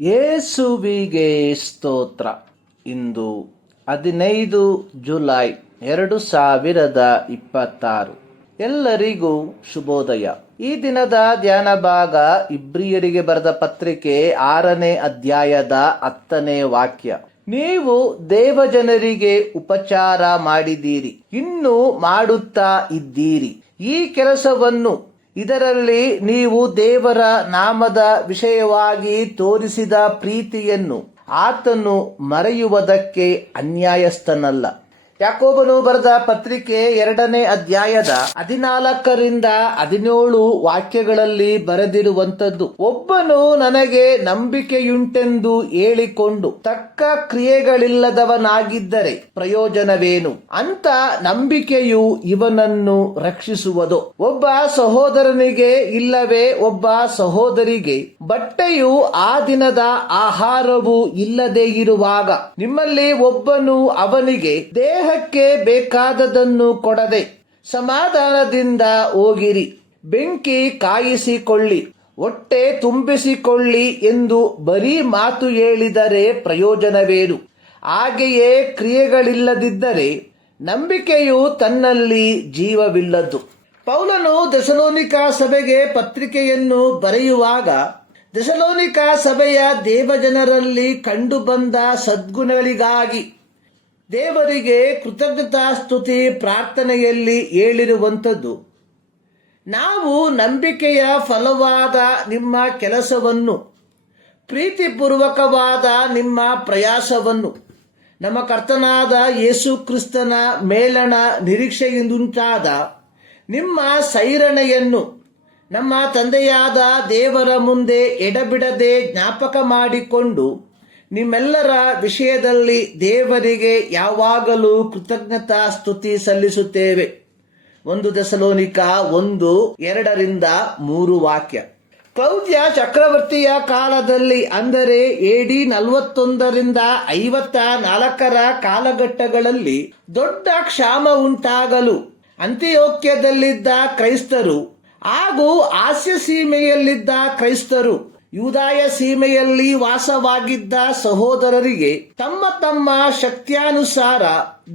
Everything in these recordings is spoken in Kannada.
ಯೇಸುವಿಗೆ ಸ್ತೋತ್ರ. ಇಂದು 15 ಜುಲೈ 2026. ಎಲ್ಲರಿಗೂ ಶುಭೋದಯ. ಈ ದಿನದ ಧ್ಯಾನ ಭಾಗ ಇಬ್ರಿಯರಿಗೆ ಬರೆದ ಪತ್ರಿಕೆ 6ನೇ ಅಧ್ಯಾಯದ 10ನೇ ವಾಕ್ಯ. ನೀವು ದೇವಜನರಿಗೆ ಉಪಚಾರ ಮಾಡಿದ್ದೀರಿ, ಇನ್ನೂ ಮಾಡುತ್ತಾ ಇದ್ದೀರಿ. ಈ ಕೆಲಸವನ್ನು ಇದರಲ್ಲಿ ನೀವು ದೇವರ ನಾಮದ ವಿಷಯವಾಗಿ ತೋರಿಸಿದ ಪ್ರೀತಿಯನ್ನು ಆತನು ಮರೆಯುವುದಕ್ಕೆ ಅನ್ಯಾಯಸ್ಥನಲ್ಲ. ಯಾಕೋಬನು ಬರೆದ ಪತ್ರಿಕೆ 2ನೇ ಅಧ್ಯಾಯದ 14ರಿಂದ 17 ವಾಕ್ಯಗಳಲ್ಲಿ ಬರೆದಿರುವಂತದ್ದು, ಒಬ್ಬನು ನನಗೆ ನಂಬಿಕೆಯುಂಟೆಂದು ಹೇಳಿಕೊಂಡು ತಕ್ಕ ಕ್ರಿಯೆಗಳಿಲ್ಲದವನಾಗಿದ್ದರೆ ಪ್ರಯೋಜನವೇನು? ಅಂತ ನಂಬಿಕೆಯು ಇವನನ್ನು ರಕ್ಷಿಸುವುದು. ಒಬ್ಬ ಸಹೋದರನಿಗೆ ಇಲ್ಲವೇ ಒಬ್ಬ ಸಹೋದರಿಗೆ ಬಟ್ಟೆಯು ಆ ದಿನದ ಆಹಾರವು ಇಲ್ಲದೆ ಇರುವಾಗ ನಿಮ್ಮಲ್ಲಿ ಒಬ್ಬನು ಅವನಿಗೆ ದೇಹಕ್ಕೆ ಬೇಕಾದದನ್ನು ಕೊಡದೆ ಸಮಾಧಾನದಿಂದ ಹೋಗಿರಿ, ಬೆಂಕಿ ಕಾಯಿಸಿಕೊಳ್ಳಿ, ಹೊಟ್ಟೆ ತುಂಬಿಸಿಕೊಳ್ಳಿ ಎಂದು ಬರೀ ಮಾತು ಹೇಳಿದರೆ ಪ್ರಯೋಜನವೇನು? ಹಾಗೆಯೇ ಕ್ರಿಯೆಗಳಿಲ್ಲದಿದ್ದರೆ ನಂಬಿಕೆಯು ತನ್ನಲ್ಲಿ ಜೀವವಿಲ್ಲದ್ದು. ಪೌಲನು ಥೆಸಲೋನಿಕ ಸಭೆಗೆ ಪತ್ರಿಕೆಯನ್ನು ಬರೆಯುವಾಗ ಥೆಸಲೋನಿಕ ಸಭೆಯ ದೇವಜನರಲ್ಲಿ ಕಂಡುಬಂದ ಸದ್ಗುಣಗಳಿಗಾಗಿ ದೇವರಿಗೆ ಕೃತಜ್ಞತಾಸ್ತುತಿ ಪ್ರಾರ್ಥನೆಯಲ್ಲಿ ಹೇಳಿರುವಂಥದ್ದು, ನಾವು ನಂಬಿಕೆಯ ಫಲವಾದ ನಿಮ್ಮ ಕೆಲಸವನ್ನು, ಪ್ರೀತಿಪೂರ್ವಕವಾದ ನಿಮ್ಮ ಪ್ರಯಾಸವನ್ನು, ನಮ್ಮ ಕರ್ತನಾದ ಯೇಸು ಕ್ರಿಸ್ತನ ಮೇಲಣ ನಿರೀಕ್ಷೆಯಿಂದುಂಟಾದ ನಿಮ್ಮ ಸೈರಣೆಯನ್ನು ನಮ್ಮ ತಂದೆಯಾದ ದೇವರ ಮುಂದೆ ಎಡಬಿಡದೆ ಜ್ಞಾಪಕ ಮಾಡಿಕೊಂಡು ನಿಮ್ಮೆಲ್ಲರ ವಿಷಯದಲ್ಲಿ ದೇವರಿಗೆ ಯಾವಾಗಲೂ ಕೃತಜ್ಞತಾ ಸ್ತುತಿ ಸಲ್ಲಿಸುತ್ತೇವೆ. 1 ಥೆಸಲೋನಿಕ 1:2-3 ವಾಕ್ಯ. ಕ್ಲೌದ್ಯ ಚಕ್ರವರ್ತಿಯ ಕಾಲದಲ್ಲಿ, ಅಂದರೆ AD 41ರಿಂದ 54ರ ಕಾಲಘಟ್ಟಗಳಲ್ಲಿ ದೊಡ್ಡ ಕ್ಷಾಮ ಉಂಟಾಗಲು ಅಂತಿಯೋಕ್ಯದಲ್ಲಿದ್ದ ಕ್ರೈಸ್ತರು ಹಾಗೂ ಆಸ್ಯ ಸೀಮೆಯಲ್ಲಿದ್ದ ಕ್ರೈಸ್ತರು ಯೂದಾಯ ಸೀಮೆಯಲ್ಲಿ ವಾಸವಾಗಿದ್ದ ಸಹೋದರರಿಗೆ ತಮ್ಮ ತಮ್ಮ ಶಕ್ತಿಯಾನುಸಾರ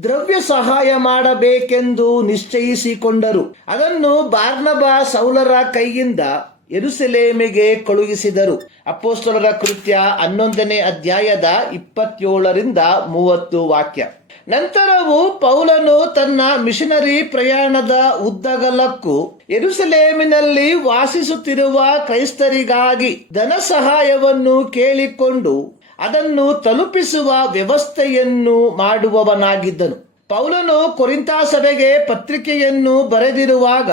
ದ್ರವ್ಯ ಸಹಾಯ ಮಾಡಬೇಕೆಂದು ನಿಶ್ಚಯಿಸಿಕೊಂಡರು. ಅದನ್ನು ಬಾರ್ನಬ ಸೌಲರ ಕೈಯಿಂದ ಯೆರೂಸಲೇಮಿಗೆ ಕಳುಹಿಸಿದರು. ಅಪೊಸ್ತಲರ ಕೃತ್ಯ 11ನೇ ಅಧ್ಯಾಯದ 27-30 ವಾಕ್ಯ. ನಂತರವೂ ಪೌಲನು ತನ್ನ ಮಿಷನರಿ ಪ್ರಯಾಣದ ಉದ್ದಗಲಕ್ಕೂ ಯೆರೂಸಲೇಮಿನಲ್ಲಿ ವಾಸಿಸುತ್ತಿರುವ ಕ್ರೈಸ್ತರಿಗಾಗಿ ಧನ ಸಹಾಯವನ್ನು ಕೇಳಿಕೊಂಡು ಅದನ್ನು ತಲುಪಿಸುವ ವ್ಯವಸ್ಥೆಯನ್ನು ಮಾಡುವವನಾಗಿದ್ದನು. ಪೌಲನು ಕೊರಿಂಥ ಸಭೆಗೆ ಪತ್ರಿಕೆಯನ್ನು ಬರೆದಿರುವಾಗ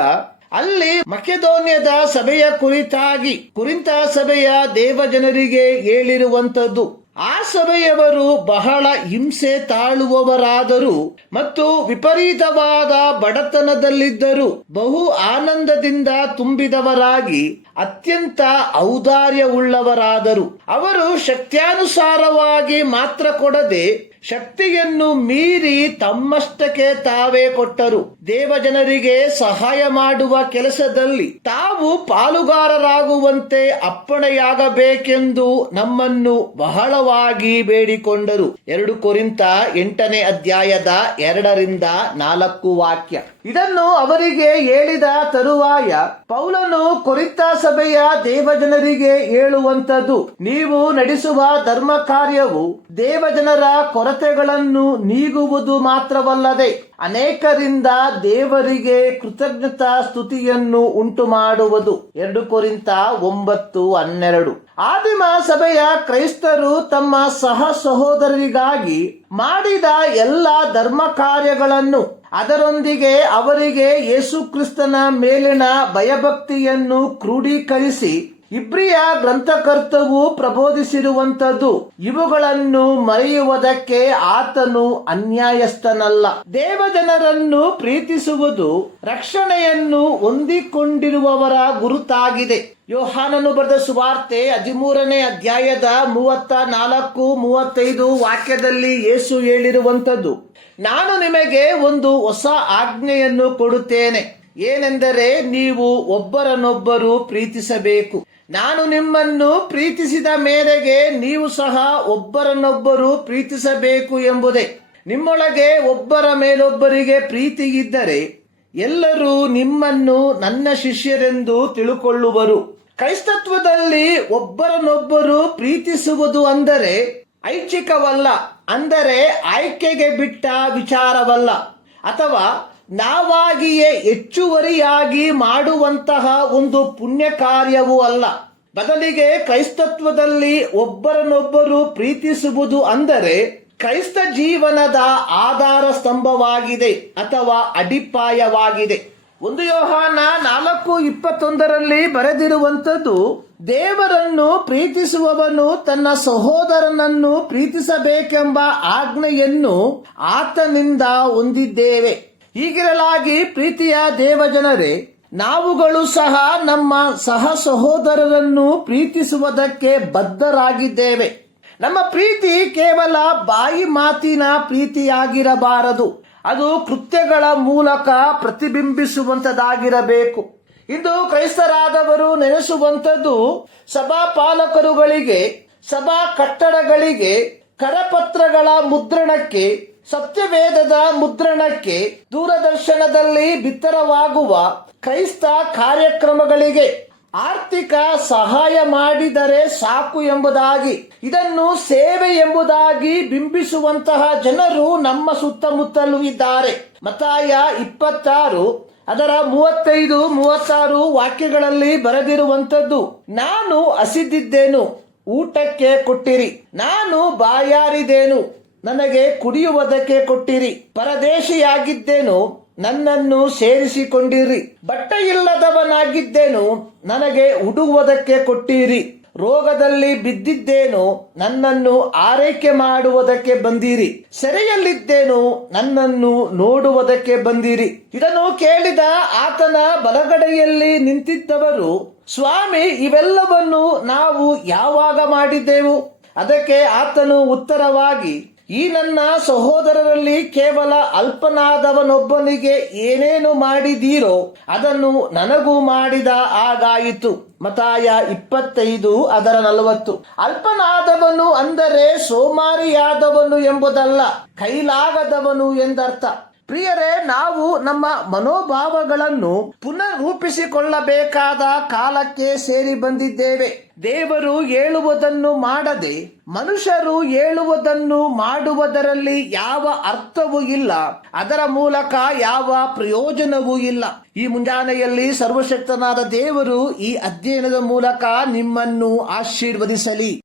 ಅಲ್ಲಿ ಮಕೆದೋನ್ಯದ ಸಭೆಯ ಕುರಿತಾಗಿ ಕೊರಿಂಥ ಸಭೆಯ ದೇವಜನರಿಗೆ ಹೇಳಿರುವಂಥದ್ದು, ಆ ಸಭೆಯವರು ಬಹಳ ಹಿಂಸೆ ತಾಳುವವರಾದರು ಮತ್ತು ವಿಪರೀತವಾದ ಬಡತನದಲ್ಲಿದ್ದರು, ಬಹು ಆನಂದದಿಂದ ತುಂಬಿದವರಾಗಿ ಅತ್ಯಂತ ಔದಾರ್ಯವುಳ್ಳವರಾದರು. ಅವರು ಶಕ್ತ್ಯಾನುಸಾರವಾಗಿ ಮಾತ್ರ ಕೊಡದೆ ಶಕ್ತಿಯನ್ನು ಮೀರಿ ತಮ್ಮಷ್ಟಕ್ಕೆ ತಾವೇ ಕೊಟ್ಟರು. ದೇವಜನರಿಗೆ ಸಹಾಯ ಮಾಡುವ ಕೆಲಸದಲ್ಲಿ ತಾವು ಪಾಲುಗಾರರಾಗುವಂತೆ ಅಪ್ಪಣೆಯಾಗಬೇಕೆಂದು ನಮ್ಮನ್ನು ಬಹಳವಾಗಿ ಬೇಡಿಕೊಂಡರು. 2 ಕೊರಿಂಥ 8ನೇ ಅಧ್ಯಾಯದ 2-4 ವಾಕ್ಯ. ಇದನ್ನು ಅವರಿಗೆ ಹೇಳಿದ ತರುವಾಯ ಪೌಲನು ಕೊರಿಂಥ ಸಭೆಯ ದೇವಜನರಿಗೆ ಹೇಳುವಂಥದ್ದು, ನೀವು ನಡೆಸುವ ಧರ್ಮ ಕಾರ್ಯವು ದೇವಜನರ ಕೊರತೆಗಳನ್ನು ನೀಗುವುದು ಮಾತ್ರವಲ್ಲದೆ ಅನೇಕರಿಂದ ದೇವರಿಗೆ ಕೃತಜ್ಞತಾ ಸ್ತುತಿಯನ್ನು ಉಂಟು ಮಾಡುವುದು. 2 ಕೊರಿಂಥ 9:12. ಆದಿಮ ಸಭೆಯ ಕ್ರೈಸ್ತರು ತಮ್ಮ ಸಹ ಸಹೋದರರಿಗಾಗಿ ಮಾಡಿದ ಎಲ್ಲ ಧರ್ಮ ಕಾರ್ಯಗಳನ್ನು, ಅದರೊಂದಿಗೆ ಅವರಿಗೆ ಯೇಸು ಕ್ರಿಸ್ತನ ಮೇಲಿನ ಭಯಭಕ್ತಿಯನ್ನು ಕ್ರೋಢೀಕರಿಸಿ ಇಬ್ರಿಯ ಗ್ರಂಥಕರ್ತವು ಪ್ರಬೋಧಿಸಿರುವಂಥದ್ದು, ಇವುಗಳನ್ನು ಮರೆಯುವುದಕ್ಕೆ ಆತನು ಅನ್ಯಾಯಸ್ಥನಲ್ಲ. ದೇವಜನರನ್ನು ಪ್ರೀತಿಸುವುದು ರಕ್ಷಣೆಯನ್ನು ಹೊಂದಿಕೊಂಡಿರುವವರ ಗುರುತಾಗಿದೆ. ಯೋಹಾನನು ಬರೆದ ಸುವಾರ್ತೆ 13ನೇ ಅಧ್ಯಾಯದ 34-35 ವಾಕ್ಯದಲ್ಲಿ ಯೇಸು ಹೇಳಿರುವಂಥದ್ದು, ನಾನು ನಿಮಗೆ ಒಂದು ಹೊಸ ಆಜ್ಞೆಯನ್ನು ಕೊಡುತ್ತೇನೆ, ಏನೆಂದರೆ ನೀವು ಒಬ್ಬರನ್ನೊಬ್ಬರು ಪ್ರೀತಿಸಬೇಕು. ನಾನು ನಿಮ್ಮನ್ನು ಪ್ರೀತಿಸಿದ ಮೇರೆಗೆ ನೀವು ಸಹ ಒಬ್ಬರನ್ನೊಬ್ಬರು ಪ್ರೀತಿಸಬೇಕು ಎಂಬುದೇ. ನಿಮ್ಮೊಳಗೆ ಒಬ್ಬರ ಮೇಲೊಬ್ಬರಿಗೆ ಪ್ರೀತಿ ಇದ್ದರೆ ಎಲ್ಲರೂ ನಿಮ್ಮನ್ನು ನನ್ನ ಶಿಷ್ಯರೆಂದು ತಿಳುಕೊಳ್ಳುವರು. ಕ್ರೈಸ್ತತ್ವದಲ್ಲಿ ಒಬ್ಬರನ್ನೊಬ್ಬರು ಪ್ರೀತಿಸುವುದು ಅಂದರೆ ಐಚ್ಛಿಕವಲ್ಲ, ಅಂದರೆ ಆಯ್ಕೆಗೆ ಬಿಟ್ಟ ವಿಚಾರವಲ್ಲ, ಅಥವಾ ನಾವಾಗಿಯೇ ಹೆಚ್ಚುವರಿಯಾಗಿ ಮಾಡುವಂತಹ ಒಂದು ಪುಣ್ಯ ಕಾರ್ಯವೂ ಅಲ್ಲ. ಬದಲಿಗೆ ಕ್ರೈಸ್ತತ್ವದಲ್ಲಿ ಒಬ್ಬರನ್ನೊಬ್ಬರು ಪ್ರೀತಿಸುವುದು ಅಂದರೆ ಕ್ರೈಸ್ತ ಜೀವನದ ಆಧಾರ ಸ್ತಂಭವಾಗಿದೆ ಅಥವಾ ಅಡಿಪಾಯವಾಗಿದೆ. 1 ಯೋಹಾನ 4:21 ಬರೆದಿರುವಂಥದ್ದು, ದೇವರನ್ನು ಪ್ರೀತಿಸುವವನು ತನ್ನ ಸಹೋದರನನ್ನು ಪ್ರೀತಿಸಬೇಕೆಂಬ ಆಜ್ಞೆಯನ್ನು ಆತನಿಂದ ಹೊಂದಿದ್ದೇವೆ. ಹೀಗಿರಲಾಗಿ ಪ್ರೀತಿಯ ದೇವಜನರೇ, ನಾವುಗಳು ಸಹ ನಮ್ಮ ಸಹ ಸಹೋದರರನ್ನು ಪ್ರೀತಿಸುವುದಕ್ಕೆ ಬದ್ಧರಾಗಿದ್ದೇವೆ. ನಮ್ಮ ಪ್ರೀತಿ ಕೇವಲ ಬಾಯಿ ಮಾತಿನ ಪ್ರೀತಿಯಾಗಿರಬಾರದು, ಅದು ಕೃತ್ಯಗಳ ಮೂಲಕ ಪ್ರತಿಬಿಂಬಿಸುವಂತದಾಗಿರಬೇಕು. ಇಂದು ಕ್ರೈಸ್ತರಾದವರು ನೆನೆಸುವಂಥದ್ದು ಸಭಾಪಾಲಕರುಗಳಿಗೆ, ಸಭಾ ಕಟ್ಟಡಗಳಿಗೆ, ಕರಪತ್ರಗಳ ಮುದ್ರಣಕ್ಕೆ, ಸತ್ಯವೇದದ ಮುದ್ರಣಕ್ಕೆ, ದೂರದರ್ಶನದಲ್ಲಿ ಬಿತ್ತರವಾಗುವ ಕ್ರೈಸ್ತ ಕಾರ್ಯಕ್ರಮಗಳಿಗೆ ಆರ್ಥಿಕ ಸಹಾಯ ಮಾಡಿದರೆ ಸಾಕು ಎಂಬುದಾಗಿ, ಇದನ್ನು ಸೇವೆ ಎಂಬುದಾಗಿ ಬಿಂಬಿಸುವಂತಹ ಜನರು ನಮ್ಮ ಸುತ್ತಮುತ್ತಲೂ ಇದ್ದಾರೆ. ಮತ್ತಾಯ 26 ಅದರ 35-36 ವಾಕ್ಯಗಳಲ್ಲಿ ಬರೆದಿರುವಂಥದ್ದು, ನಾನು ಹಸಿದಿದ್ದೇನು, ಊಟಕ್ಕೆ ಕೊಟ್ಟಿರಿ, ನಾನು ಬಾಯಾರಿದೇನು, ನನಗೆ ಕುಡಿಯುವುದಕ್ಕೆ ಕೊಟ್ಟಿರಿ, ಪರದೇಶಿಯಾಗಿದ್ದೇನು, ನನ್ನನ್ನು ಸೇರಿಸಿಕೊಂಡಿರಿ, ಬಟ್ಟೆಯಿಲ್ಲದವನಾಗಿದ್ದೇನು, ನನಗೆ ಉಡುವುದಕ್ಕೆ ಕೊಟ್ಟಿರಿ, ರೋಗದಲ್ಲಿ ಬಿದ್ದಿದ್ದೇನು, ನನ್ನನ್ನು ಆರೈಕೆ ಮಾಡುವುದಕ್ಕೆ ಬಂದಿರಿ, ಸೆರೆಯಲ್ಲಿದ್ದೇನು, ನನ್ನನ್ನು ನೋಡುವುದಕ್ಕೆ ಬಂದಿರಿ. ಇದನ್ನು ಕೇಳಿದ ಆತನ ಬಲಗಡೆಯಲ್ಲಿ ನಿಂತಿದ್ದವರು, ಸ್ವಾಮಿ, ಇವೆಲ್ಲವನ್ನು ನಾವು ಯಾವಾಗ ಮಾಡಿದ್ದೆವು? ಅದಕ್ಕೆ ಆತನು ಉತ್ತರವಾಗಿ, ಈ ನನ್ನ ಸಹೋದರರಲ್ಲಿ ಕೇವಲ ಅಲ್ಪನಾದವನೊಬ್ಬನಿಗೆ ಏನೇನು ಮಾಡಿದೀರೋ ಅದನ್ನು ನನಗೂ ಮಾಡಿದ ಹಾಗಾಯಿತು. ಮತ್ತಾಯ 25 ಅದರ 40. ಅಲ್ಪನಾದವನು ಅಂದರೆ ಸೋಮಾರಿಯಾದವನು ಎಂಬುದಲ್ಲ, ಕೈಲಾಗದವನು ಎಂದರ್ಥ. ಪ್ರಿಯರೇ, ನಾವು ನಮ್ಮ ಮನೋಭಾವಗಳನ್ನು ಪುನಃ ಕಾಲಕ್ಕೆ ಸೇರಿ ಬಂದಿದ್ದೇವೆ. ದೇವರು ಹೇಳುವುದನ್ನು ಮಾಡದೆ ಮನುಷ್ಯರು ಹೇಳುವುದನ್ನು ಮಾಡುವುದರಲ್ಲಿ ಯಾವ ಅರ್ಥವೂ ಇಲ್ಲ, ಅದರ ಮೂಲಕ ಯಾವ ಪ್ರಯೋಜನವೂ ಇಲ್ಲ. ಈ ಮುಂಜಾನೆಯಲ್ಲಿ ಸರ್ವಶಕ್ತನಾದ ದೇವರು ಈ ಅಧ್ಯಯನದ ಮೂಲಕ ನಿಮ್ಮನ್ನು ಆಶೀರ್ವದಿಸಲಿ.